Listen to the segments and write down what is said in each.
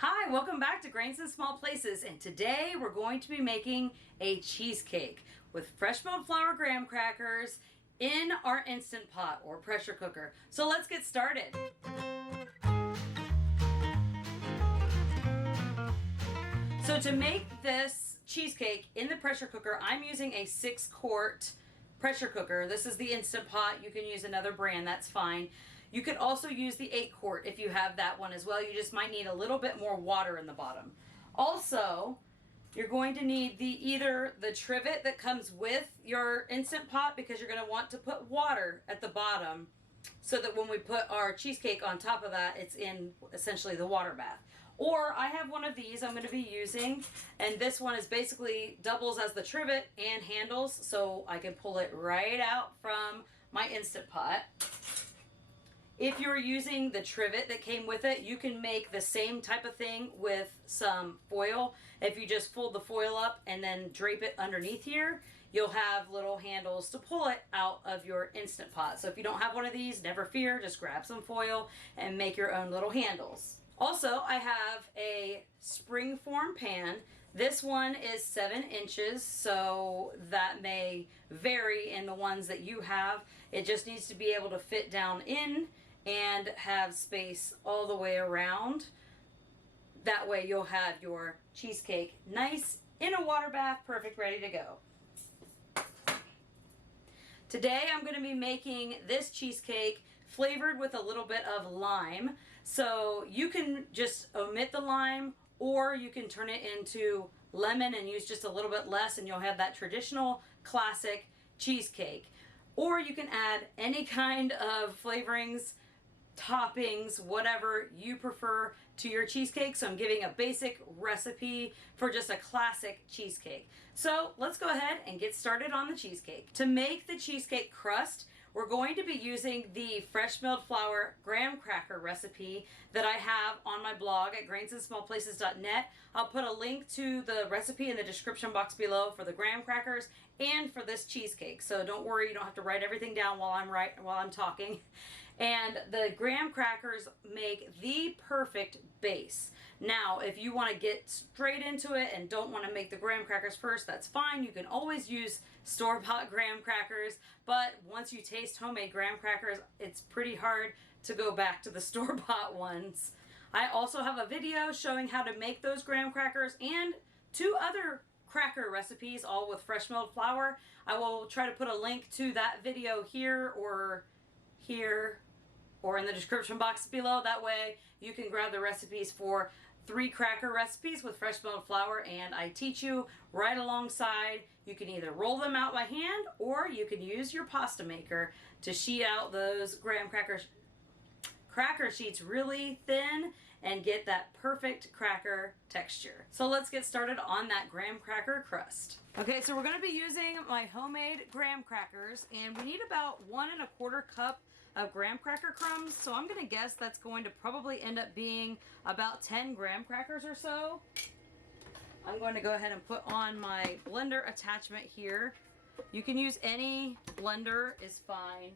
Hi, welcome back to Grains in Small Places, and today we're going to be making a cheesecake with fresh milled flour graham crackers in our Instant Pot or pressure cooker. So let's get started. So to make this cheesecake in the pressure cooker, I'm using a 6-quart pressure cooker. This is the Instant Pot. You can use another brand, that's fine. You could also use the 8-quart if you have that one as well. You just might need a little bit more water in the bottom. Also, you're going to need either the trivet that comes with your Instant Pot, because you're going to want to put water at the bottom so that when we put our cheesecake on top of that, it's in essentially the water bath. Or I have one of these I'm going to be using, and this one is basically doubles as the trivet and handles, so I can pull it right out from my Instant Pot. If you're using the trivet that came with it, you can make the same type of thing with some foil. If you just fold the foil up and then drape it underneath here, you'll have little handles to pull it out of your Instant Pot. So if you don't have one of these, never fear, just grab some foil and make your own little handles. Also, I have a springform pan. This one is 7 inches, so that may vary in the ones that you have. It just needs to be able to fit down in and have space all the way around. That way you'll have your cheesecake nice in a water bath, perfect, ready to go. Today I'm going to be making this cheesecake flavored with a little bit of lime. So you can just omit the lime, or you can turn it into lemon and use just a little bit less, and you'll have that traditional classic cheesecake. Or you can add any kind of flavorings, toppings, whatever you prefer to your cheesecake. So I'm giving a basic recipe for just a classic cheesecake. So let's go ahead and get started on the cheesecake. To make the cheesecake crust, we're going to be using the fresh milled flour graham cracker recipe that I have on my blog at grainsandsmallplaces.net. I'll put a link to the recipe in the description box below for the graham crackers and for this cheesecake. So don't worry, you don't have to write everything down while I'm talking. And the graham crackers make the perfect base. Now, if you want to get straight into it and don't want to make the graham crackers first, that's fine. You can always use store-bought graham crackers, but once you taste homemade graham crackers, it's pretty hard to go back to the store-bought ones. I also have a video showing how to make those graham crackers and 2 other cracker recipes, all with fresh milled flour. I will try to put a link to that video here or in the description box below. That way you can grab the recipes for 3 cracker recipes with fresh milled flour, and I teach you right alongside. You can either roll them out by hand, or you can use your pasta maker to sheet out those graham cracker sheets really thin and get that perfect cracker texture. So let's get started on that graham cracker crust. Okay, so we're going to be using my homemade graham crackers, and we need about 1 1/4 cup of graham cracker crumbs. So I'm going to guess that's going to probably end up being about 10 graham crackers or so. I'm going to go ahead and put on my blender attachment here. You can use any blender is fine,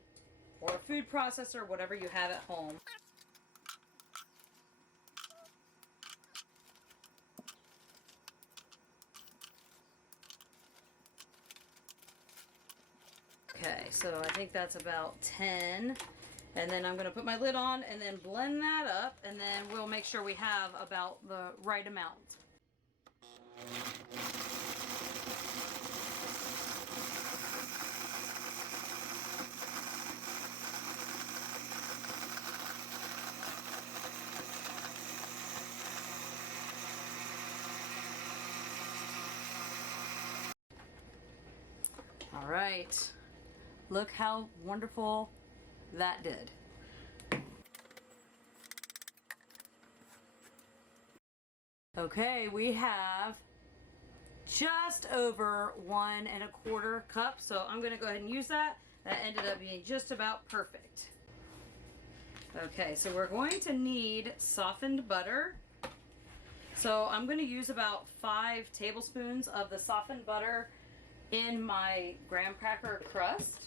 or a food processor, whatever you have at home. Okay, so I think that's about 10. And then I'm going to put my lid on and then blend that up, and then we'll make sure we have about the right amount. All right. Look how wonderful that did. Okay, we have just over 1 1/4 cup, so I'm going to go ahead and use that. That ended up being just about perfect. Okay, so we're going to need softened butter. So I'm going to use about 5 tablespoons of the softened butter in my graham cracker crust.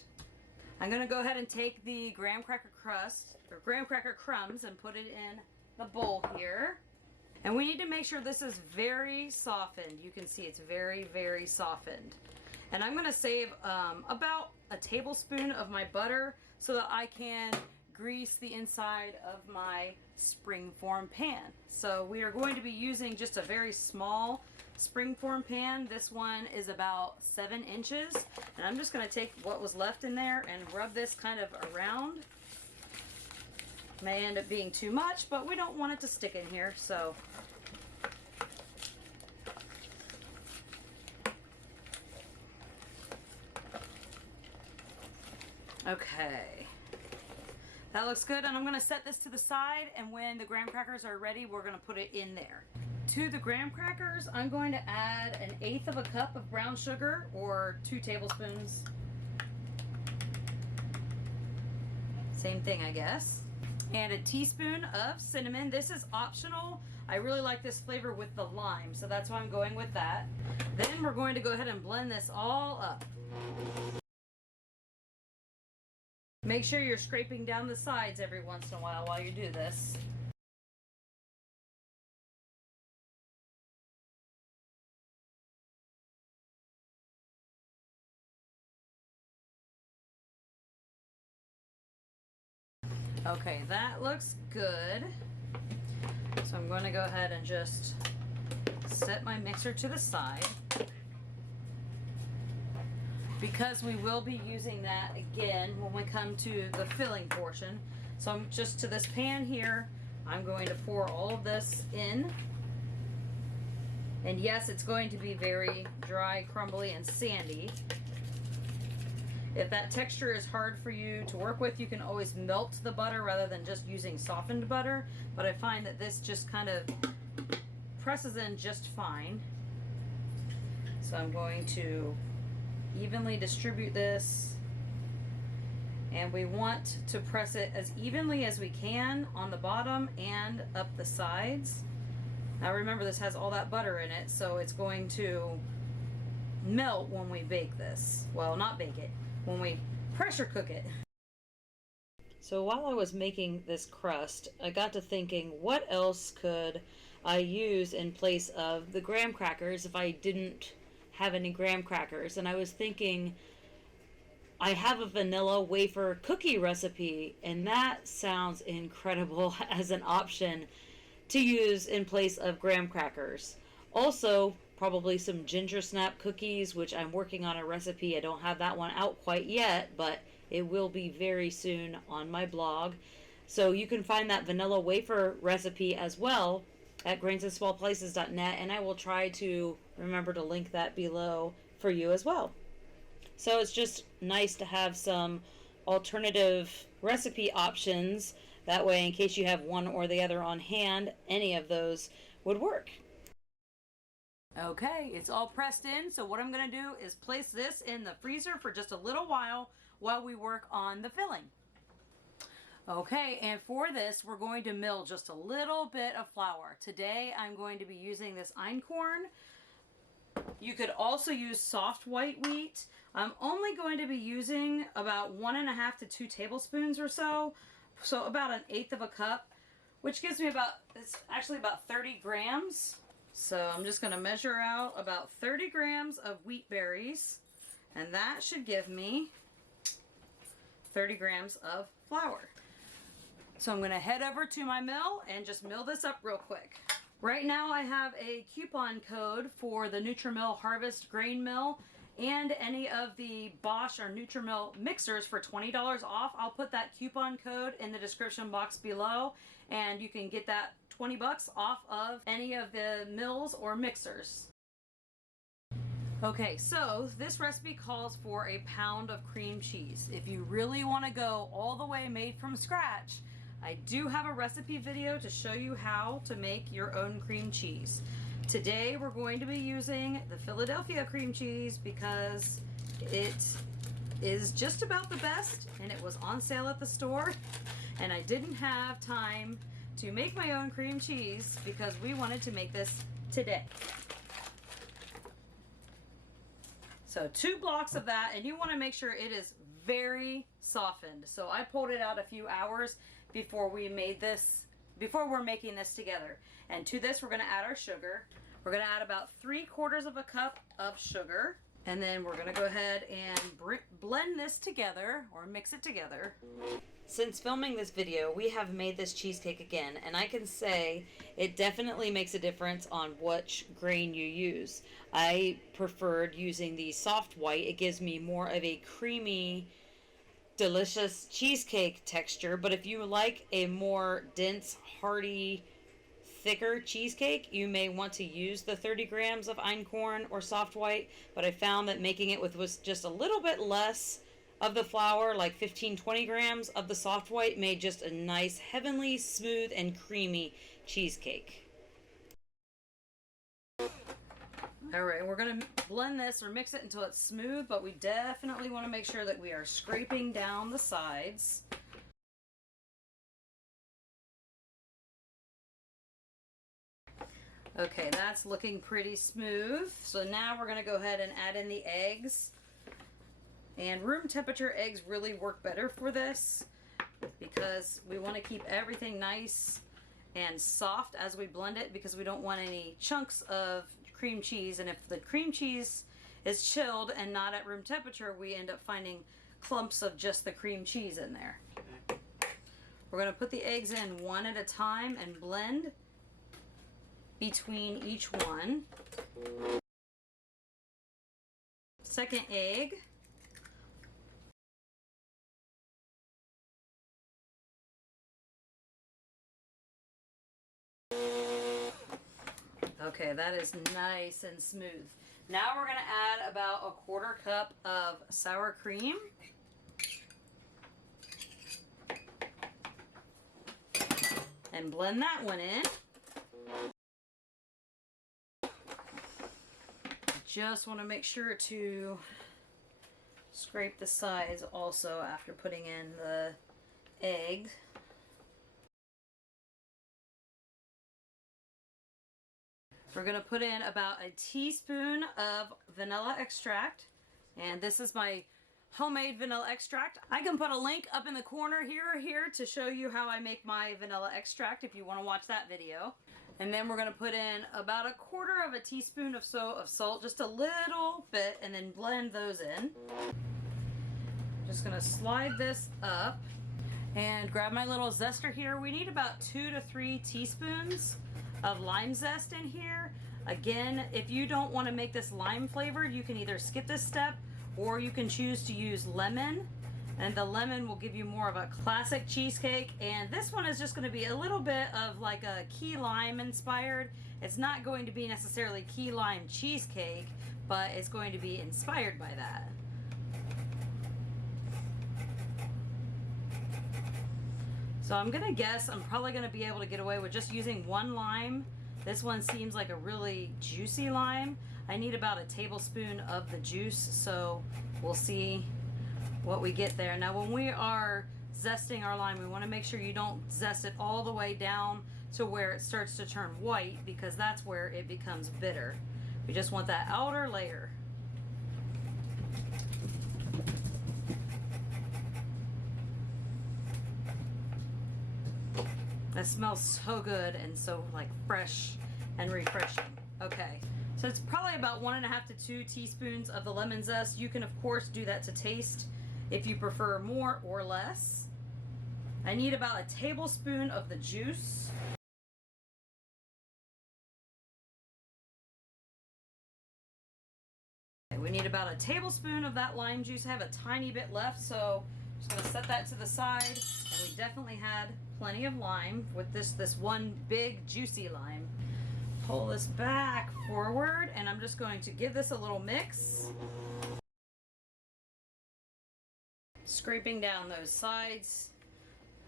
I'm going to go ahead and take the graham cracker crust, or graham cracker crumbs, and put it in the bowl here. And we need to make sure this is very softened. You can see it's very, very softened. And I'm gonna save about a tablespoon of my butter so that I can grease the inside of my springform pan. So we are going to be using just a very small springform pan. This one is about 7 inches. And I'm just gonna take what was left in there and rub this kind of around. May end up being too much, but we don't want it to stick in here, so. Okay. That looks good, and I'm gonna set this to the side, and when the graham crackers are ready, we're gonna put it in there. To the graham crackers, I'm going to add 1/8 of a cup of brown sugar, or 2 tablespoons. Same thing, I guess. And a teaspoon of cinnamon. This is optional. I really like this flavor with the lime, so that's why I'm going with that. Then we're going to go ahead and blend this all up. Make sure you're scraping down the sides every once in a while you do this. Okay, that looks good. So I'm going to go ahead and just set my mixer to the side, because we will be using that again when we come to the filling portion. So I'm just to this pan here, I'm going to pour all of this in. And yes, it's going to be very dry, crumbly, and sandy. If that texture is hard for you to work with, you can always melt the butter rather than just using softened butter. But I find that this just kind of presses in just fine. So I'm going to evenly distribute this. And we want to press it as evenly as we can on the bottom and up the sides. Now remember, this has all that butter in it, so it's going to melt when we bake this. Well, not bake it, when we pressure cook it. So while I was making this crust, I got to thinking, what else could I use in place of the graham crackers if I didn't have any graham crackers? And I was thinking, I have a vanilla wafer cookie recipe, and that sounds incredible as an option to use in place of graham crackers. Also, probably some ginger snap cookies, which I'm working on a recipe. I don't have that one out quite yet, but it will be very soon on my blog. So you can find that vanilla wafer recipe as well at grainsandsmallplaces.net, and I will try to remember to link that below for you as well. So it's just nice to have some alternative recipe options. That way, in case you have one or the other on hand, any of those would work. Okay, it's all pressed in, so what I'm going to do is place this in the freezer for just a little while we work on the filling. Okay, and for this, we're going to mill just a little bit of flour. Today, I'm going to be using this einkorn. You could also use soft white wheat. I'm only going to be using about 1.5 to 2 tablespoons or so, so about 1/8 of a cup, which gives me it's actually about 30 grams. So I'm just going to measure out about 30 grams of wheat berries, and that should give me 30 grams of flour. So I'm going to head over to my mill and just mill this up real quick. Right now I have a coupon code for the Nutrimill Harvest Grain Mill and any of the Bosch or Nutrimill mixers for $20 off. I'll put that coupon code in the description box below, and you can get that 20 bucks off of any of the mills or mixers. Okay, so this recipe calls for a pound of cream cheese. If you really want to go all the way made from scratch, I do have a recipe video to show you how to make your own cream cheese. Today we're going to be using the Philadelphia cream cheese because it is just about the best, and it was on sale at the store, and I didn't have time to make my own cream cheese because we wanted to make this today. So 2 blocks of that, and you want to make sure it is very softened. So I pulled it out a few hours before we made this before we're making this together. And to this, we're gonna add our sugar. We're gonna add about 3/4 of a cup of sugar. And then we're gonna go ahead and blend this together, or mix it together. Since filming this video, we have made this cheesecake again, and I can say it definitely makes a difference on which grain you use. I preferred using the soft white. It gives me more of a creamy, delicious cheesecake texture, but if you like a more dense, hearty, thicker cheesecake, you may want to use the 30 grams of einkorn or soft white, but I found that making it with just a little bit less of the flour, like 15-20 grams of the soft white, made just a nice, heavenly, smooth, and creamy cheesecake. Alright, we're going to blend this or mix it until it's smooth, but we definitely want to make sure that we are scraping down the sides. Okay, that's looking pretty smooth. So now we're going to go ahead and add in the eggs. And room temperature eggs really work better for this because we want to keep everything nice and soft as we blend it, because we don't want any chunks of cream cheese. And if the cream cheese is chilled and not at room temperature, we end up finding clumps of just the cream cheese in there. We're going to put the eggs in one at a time and blend between each one. Second egg. Okay, that is nice and smooth. Now we're going to add about a 1/4 cup of sour cream. And blend that one in. Just want to make sure to scrape the sides also after putting in the egg. We're going to put in about a teaspoon of vanilla extract, and this is my homemade vanilla extract. I can put a link up in the corner here or here to show you how I make my vanilla extract if you want to watch that video. And then we're going to put in about a 1/4 teaspoon of salt, just a little bit, and then blend those in. Just going to slide this up and grab my little zester here. We need about 2 to 3 teaspoons of lime zest in here. Again, if you don't want to make this lime flavored, you can either skip this step or you can choose to use lemon. And the lemon will give you more of a classic cheesecake. And this one is just going to be a little bit of like a key lime inspired. It's not going to be necessarily key lime cheesecake, but it's going to be inspired by that. So I'm going to guess I'm probably going to be able to get away with just using 1 lime. This one seems like a really juicy lime. I need about a tablespoon of the juice, so we'll see what we get there. Now when we are zesting our lime, we want to make sure you don't zest it all the way down to where it starts to turn white, because that's where it becomes bitter. We just want that outer layer. That smells so good and so like fresh and refreshing. Okay, so it's probably about 1.5 to 2 teaspoons of the lemon zest. You can of course do that to taste if you prefer more or less. I need about a tablespoon of the juice. We need about a tablespoon of that lime juice. I have a tiny bit left, so I'm just gonna set that to the side. And we definitely had plenty of lime with this one big juicy lime. Pull this back forward, and I'm just going to give this a little mix. Scraping down those sides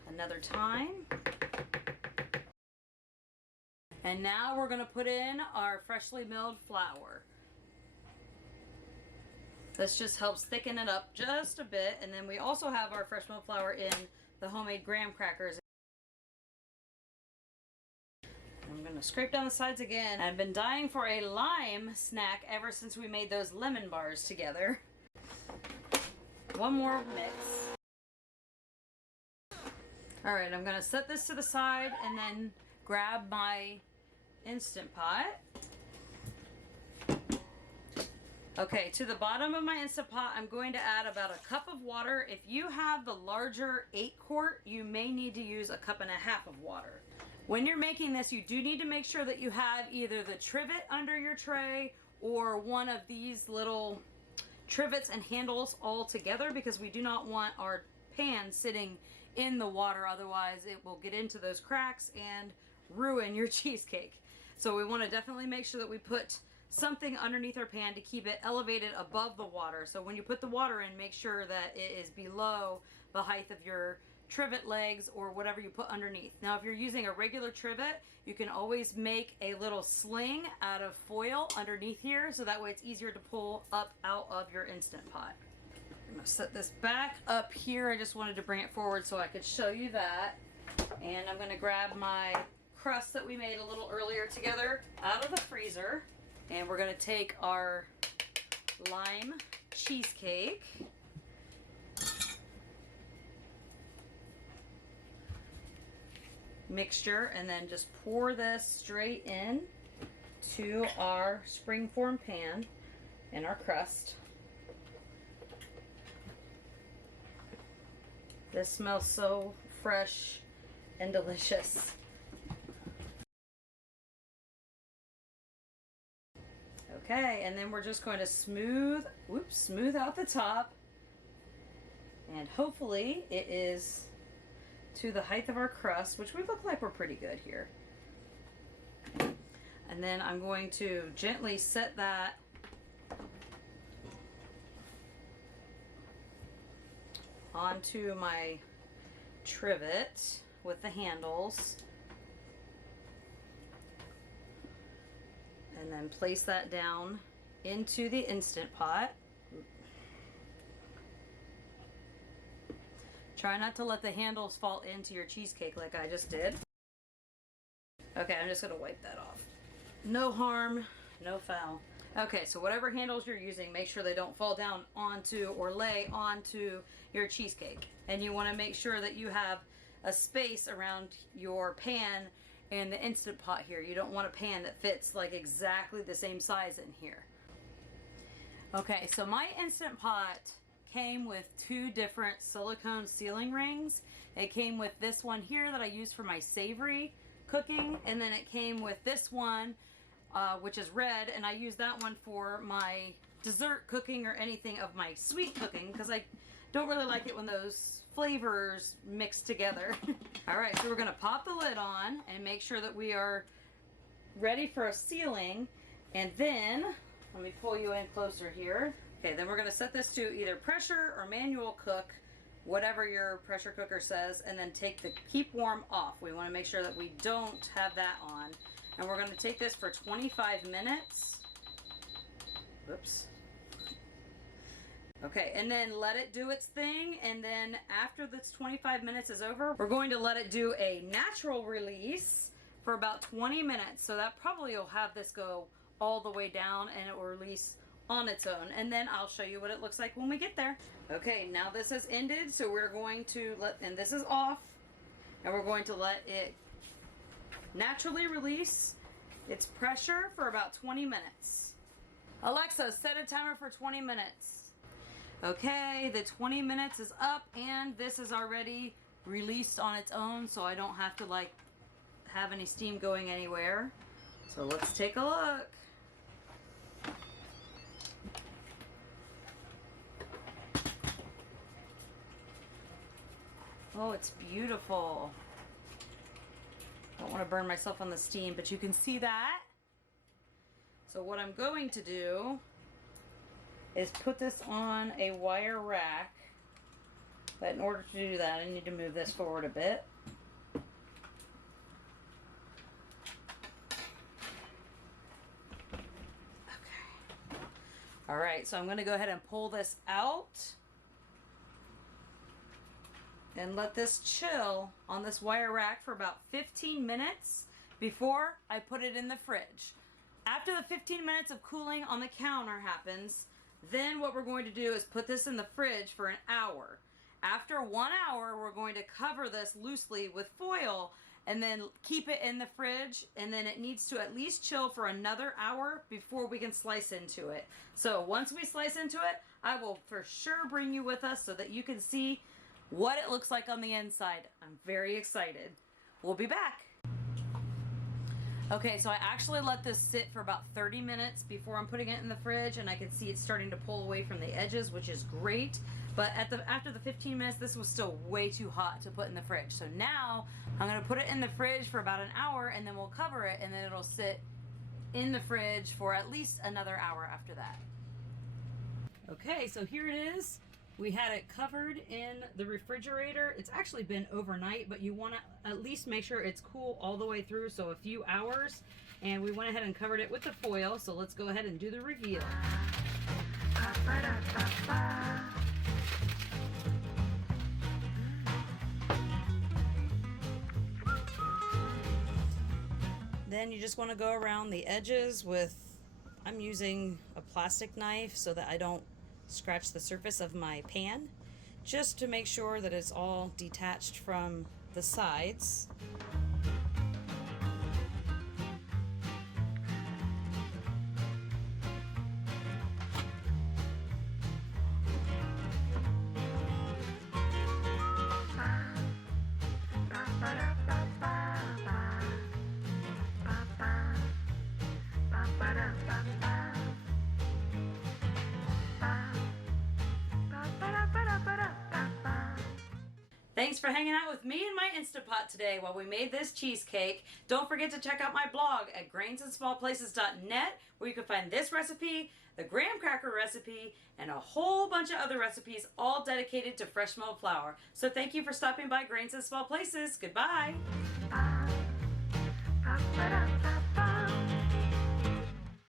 another time. And now we're going to put in our freshly milled flour. This just helps thicken it up just a bit. And then we also have our fresh milled flour in the homemade graham crackers. I'm going to scrape down the sides again. I've been dying for a lime snack ever since we made those lemon bars together. One more mix. All right, I'm gonna set this to the side and then grab my Instant Pot. Okay, to the bottom of my Instant Pot, I'm going to add about a cup of water. If you have the larger 8-quart, you may need to use a cup and a half of water. When you're making this, you do need to make sure that you have either the trivet under your tray or one of these little trivets and handles all together, because we do not want our pan sitting in the water. Otherwise, it will get into those cracks and ruin your cheesecake. So we want to definitely make sure that we put something underneath our pan to keep it elevated above the water. So when you put the water in, make sure that it is below the height of your trivet legs or whatever you put underneath. Now, if you're using a regular trivet, you can always make a little sling out of foil underneath here, so that way it's easier to pull up out of your Instant Pot. I'm gonna set this back up here. I just wanted to bring it forward so I could show you that. And I'm gonna grab my crust that we made a little earlier together out of the freezer. And we're gonna take our lime cheesecake. Mixture, and then just pour this straight in to our springform pan and our crust. This smells so fresh and delicious. Okay, and then we're just going to smooth out the top, and hopefully it is to the height of our crust, which we look like we're pretty good here. And then I'm going to gently set that onto my trivet with the handles, and then place that down into the Instant Pot. Try not to let the handles fall into your cheesecake like I just did. Okay, I'm just gonna wipe that off. No harm, no foul. Okay, so whatever handles you're using, make sure they don't fall down onto or lay onto your cheesecake. And you wanna make sure that you have a space around your pan and the Instant Pot here. You don't want a pan that fits like exactly the same size in here. Okay, so my Instant Pot came with 2 different silicone sealing rings. It came with this one here that I use for my savory cooking, and then it came with this one which is red, and I use that one for my dessert cooking or anything of my sweet cooking, because I don't really like it when those flavors mix together. All right, so we're gonna pop the lid on and make sure that we are ready for a sealing, and then let me pull you in closer here. Okay, then we're gonna set this to either pressure or manual cook, whatever your pressure cooker says, and then take the keep warm off. We wanna make sure that we don't have that on. And we're gonna take this for 25 minutes. Whoops. Okay, and then let it do its thing, and then after this 25 minutes is over, we're going to let it do a natural release for about 20 minutes. So that probably will have this go all the way down, and it will release on its own, and then I'll show you what it looks like when we get there. Okay, now this has ended, so we're going to and this is off, and we're going to let it naturally release its pressure for about 20 minutes. Alexa, set a timer for 20 minutes. Okay, the 20 minutes is up, and this is already released on its own, so I don't have to like have any steam going anywhere. So let's take a look. Oh, it's beautiful. Don't want to burn myself on the steam, but you can see that. So what I'm going to do is put this on a wire rack. But in order to do that, I need to move this forward a bit. Okay. All right, so I'm going to go ahead and pull this out and let this chill on this wire rack for about 15 minutes before I put it in the fridge. After the 15 minutes of cooling on the counter happens, then what we're going to do is put this in the fridge for an hour. After 1 hour, we're going to cover this loosely with foil and then keep it in the fridge, and then it needs to at least chill for another hour before we can slice into it. So once we slice into it, I will for sure bring you with us so that you can see what it looks like on the inside. I'm very excited. We'll be back. Okay, so I actually let this sit for about 30 minutes before I'm putting it in the fridge, and I can see it's starting to pull away from the edges, which is great. But after the 15 minutes, this was still way too hot to put in the fridge. So now I'm gonna put it in the fridge for about an hour, and then we'll cover it, and then it'll sit in the fridge for at least another hour after that. Okay, so here it is. We had it covered in the refrigerator. It's actually been overnight, but you want to at least make sure it's cool all the way through, so a few hours. And we went ahead and covered it with the foil, so let's go ahead and do the reveal. Then you just want to go around the edges with, I'm using a plastic knife so that I don't scratch the surface of my pan, just to make sure that it's all detached from the sides. Thanks for hanging out with me in my Instapot today while we made this cheesecake. Don't forget to check out my blog at grainsandsmallplaces.net, where you can find this recipe, the graham cracker recipe, and a whole bunch of other recipes all dedicated to fresh milled flour. So thank you for stopping by Grains and Small Places. Goodbye.